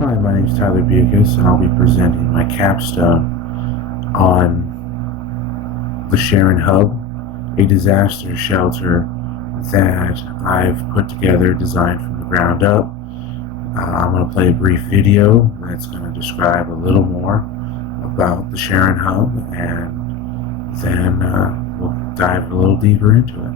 Hi, my name is Tyler Bukus, and I'll be presenting my capstone on the Sharron Hub, a disaster shelter that I've put together, designed from the ground up. I'm going to play a brief video that's going to describe a little more about the Sharron Hub, and then we'll dive a little deeper into it.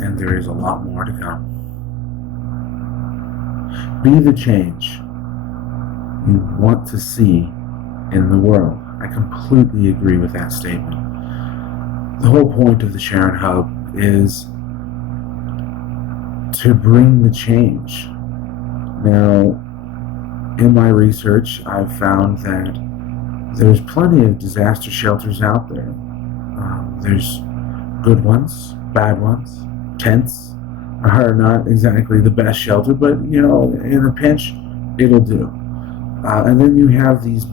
And there is a lot more to come. Be the change you want to see in the world. I completely agree with that statement. The whole point of the Sharron Hub is to bring the change. Now, in my research, I've found that there's plenty of disaster shelters out there. There's good ones, bad ones. Tents are not exactly the best shelter, but in a pinch, it'll do. And then you have these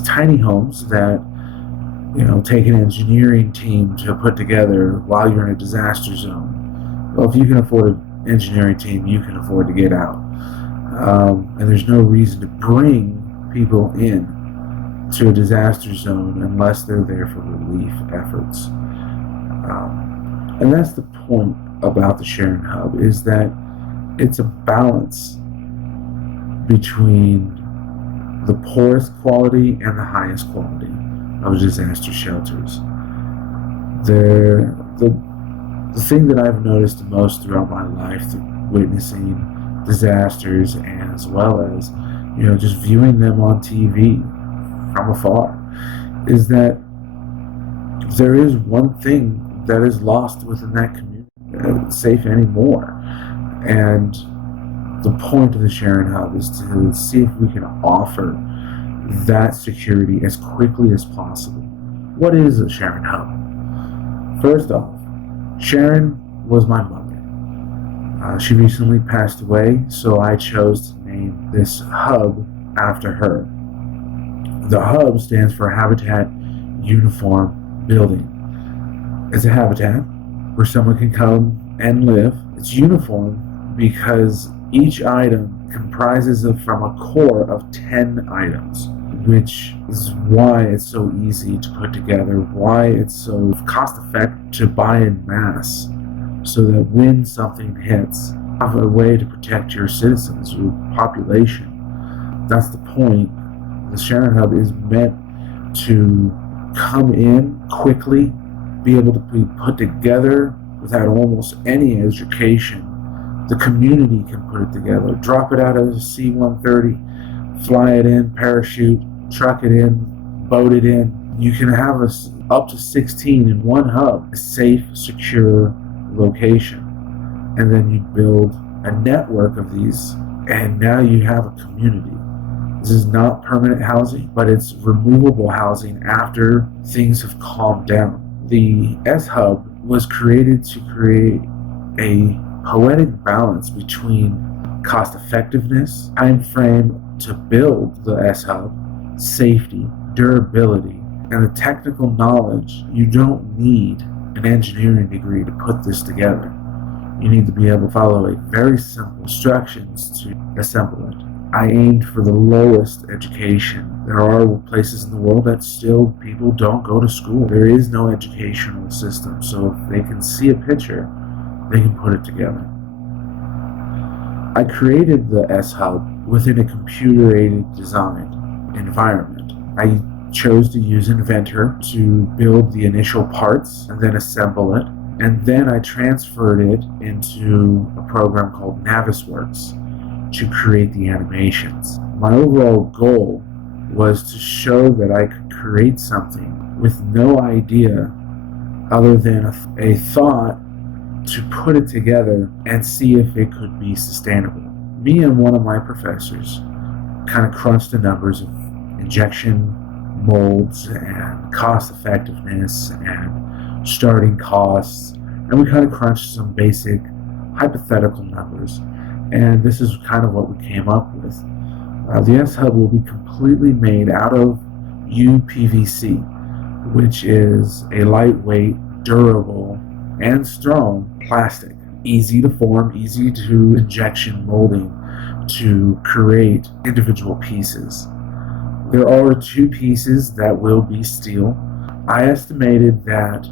tiny homes that take an engineering team to put together while you're in a disaster zone. Well, if you can afford an engineering team, you can afford to get out. And there's no reason to bring people in to a disaster zone unless they're there for relief efforts. And that's the point about the Sharron Hub, is that it's a balance between the poorest quality and the highest quality of disaster shelters. The thing that I've noticed the most throughout my life, witnessing disasters as well as just viewing them on TV from afar, is that there is one thing that is lost within that community that's safe anymore. And the point of the Sharron Hub is to see if we can offer that security as quickly as possible. What is a Sharron Hub? First off, Sharron was my mother. She recently passed away, so I chose to name this hub after her. The hub stands for Habitat Uniform Building. It's a habitat where someone can come and live. It's uniform because each item comprises from a core of 10 items, which is why it's so easy to put together, why it's so cost effective to buy in mass, so that when something hits, you have a way to protect your citizens, your population. That's the point. The Sharron Hub is meant to come in quickly, be able to be put together without almost any education. The community can put it together. Drop it out of the C-130, fly it in, parachute, truck it in, boat it in. You can have up to 16 in one hub, a safe, secure location. And then you build a network of these, and now you have a community. This is not permanent housing, but it's removable housing after things have calmed down. The S-Hub was created to create a poetic balance between cost effectiveness, time frame to build the S-Hub, safety, durability, and the technical knowledge. You don't need an engineering degree to put this together. You need to be able to follow very simple instructions to assemble it. I aimed for the lowest education. There are places in the world that still people don't go to school. There is no educational system. So if they can see a picture, they can put it together. I created the S-Hub within a computer-aided design environment. I chose to use Inventor to build the initial parts and then assemble it, and then I transferred it into a program called Navisworks to create the animations. My overall goal was to show that I could create something with no idea other than a thought to put it together and see if it could be sustainable. Me and one of my professors kind of crunched the numbers of injection molds and cost effectiveness and starting costs, and we kind of crunched some basic hypothetical numbers, and this is kind of what we came up with. The S-Hub will be completely made out of UPVC, which is a lightweight, durable, and strong plastic. Easy to form, easy to injection molding to create individual pieces. There are 2 pieces that will be steel. I estimated that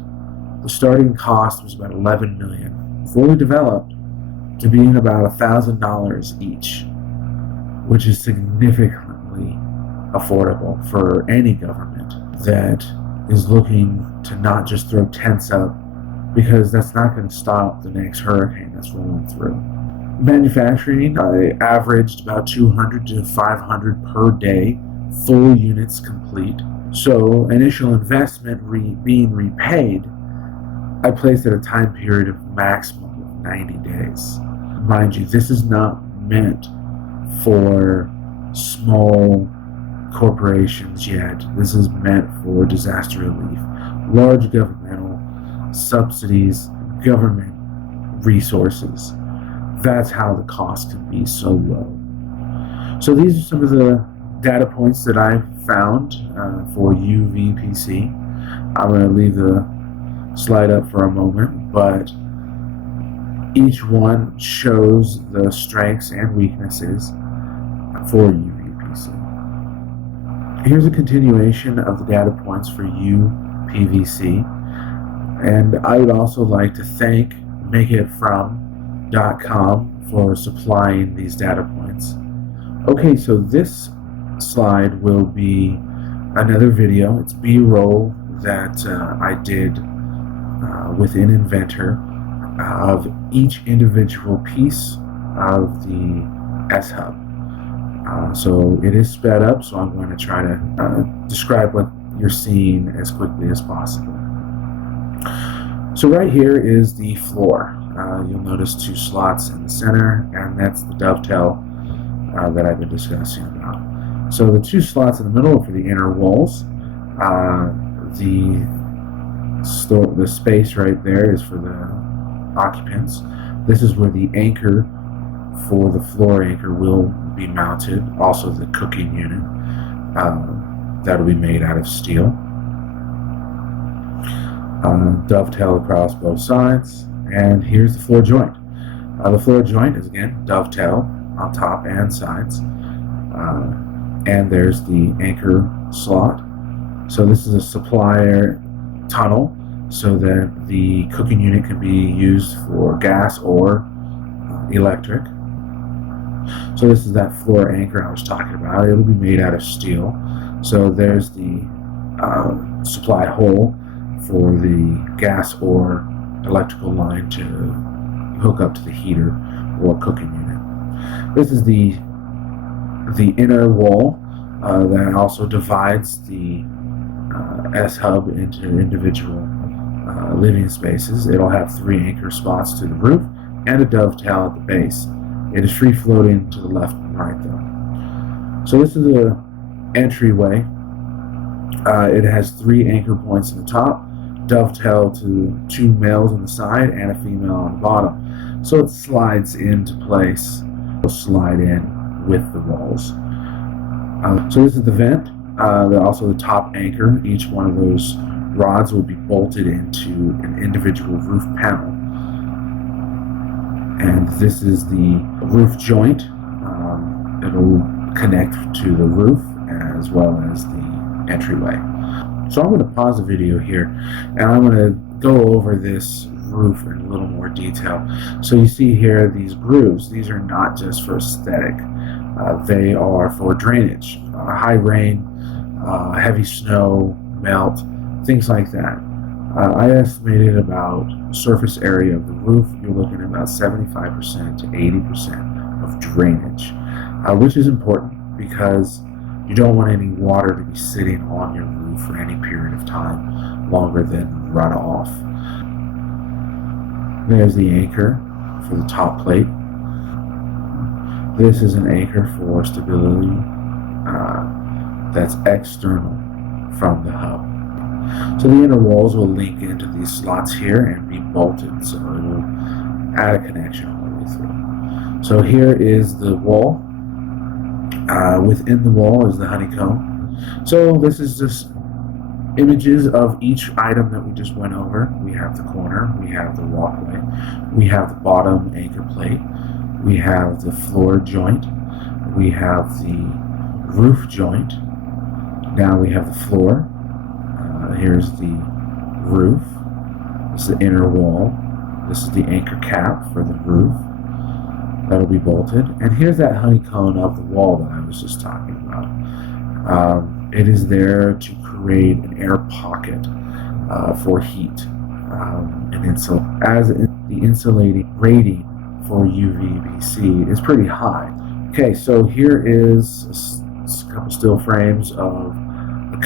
the starting cost was about $11 million, fully developed, to being about $1,000 each, which is significantly affordable for any government that is looking to not just throw tents up, because that's not going to stop the next hurricane that's rolling through. Manufacturing, I averaged about 200 to 500 per day, full units complete. So initial investment being repaid, I placed at a time period of maximum of 90 days. Mind you, this is not meant for small corporations yet. This is meant for disaster relief, large governmental subsidies, government resources. That's how the cost can be so low. So these are some of the data points that I found for UVPC. I'm going to leave the slide up for a moment, but each one shows the strengths and weaknesses for UVPC. Here's a continuation of the data points for UPVC. And I would also like to thank makeitfrom.com for supplying these data points. Okay, so this slide will be another video. It's B-roll that I did within Inventor of each individual piece of the S-Hub. So it is sped up, so I'm going to try to describe what you're seeing as quickly as possible. So right here is the floor. You'll notice 2 slots in the center, and that's the dovetail that I've been discussing about. So the 2 slots in the middle are for the inner walls. The space right there is for the occupants. This is where the anchor for the floor anchor will be mounted. Also the cooking unit that will be made out of steel. Dovetail across both sides, and here's the floor joint. The floor joint is again dovetail on top and sides, and there's the anchor slot. So this is a supplier tunnel so that the cooking unit can be used for gas or electric. So this is that floor anchor I was talking about. It'll be made out of steel. So there's the supply hole for the gas or electrical line to hook up to the heater or cooking unit. This is the inner wall that also divides the S-Hub into individual living spaces. It'll have 3 anchor spots to the roof and a dovetail at the base. It is free floating to the left and right though. So this is the entryway. It has 3 anchor points at the top, dovetail to 2 males on the side and a female on the bottom. So it slides into place. It'll slide in with the walls. So this is the vent. Also the top anchor. Each one of those rods will be bolted into an individual roof panel. And this is the roof joint. It'll connect to the roof as well as the entryway. So I'm going to pause the video here and I'm going to go over this roof in a little more detail. So you see here these grooves. These are not just for aesthetic. They are for drainage, high rain, heavy snow, melt, things like that. I estimated about surface area of the roof, you're looking at about 75% to 80% of drainage, which is important because you don't want any water to be sitting on your roof for any period of time longer than runoff. There's the anchor for the top plate. This is an anchor for stability that's external from the hub. So the inner walls will link into these slots here and be bolted, so it will add a connection all the way through. So here is the wall. Within the wall is the honeycomb. So this is just images of each item that we just went over. We have the corner, we have the walkway, we have the bottom anchor plate, we have the floor joint, we have the roof joint, now we have the floor. Here's the roof, this is the inner wall, this is the anchor cap for the roof, that'll be bolted, and here's that honeycomb of the wall that I was just talking about. It is there to create an air pocket for heat, as the insulating rating for UVBC is pretty high. Okay, so here is a couple still frames of a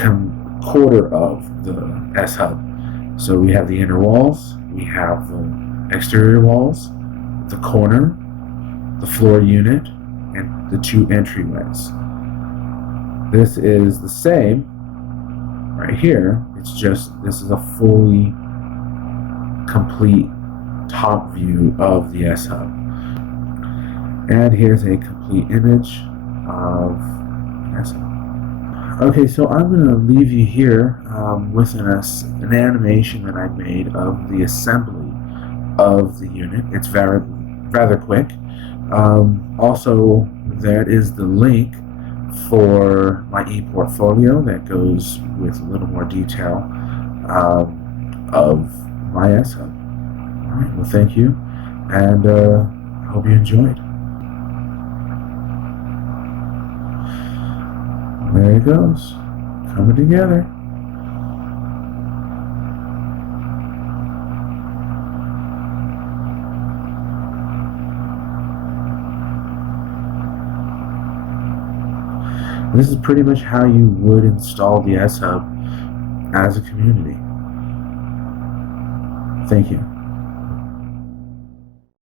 quarter of the S-hub. So we have the inner walls, we have the exterior walls, the corner, the floor unit, and the two entryways. This is the same right here. It's just, this is a fully complete top view of the S-hub. And here's a complete image of S-hub. Okay, so I'm going to leave you here with an animation that I made of the assembly of the unit. It's rather quick. Also, there is the link for my e-portfolio that goes with a little more detail of my S-hub. All right, well, thank you, and I hope you enjoyed. There it goes, coming together. This is pretty much how you would install the S-hub as a community. Thank you.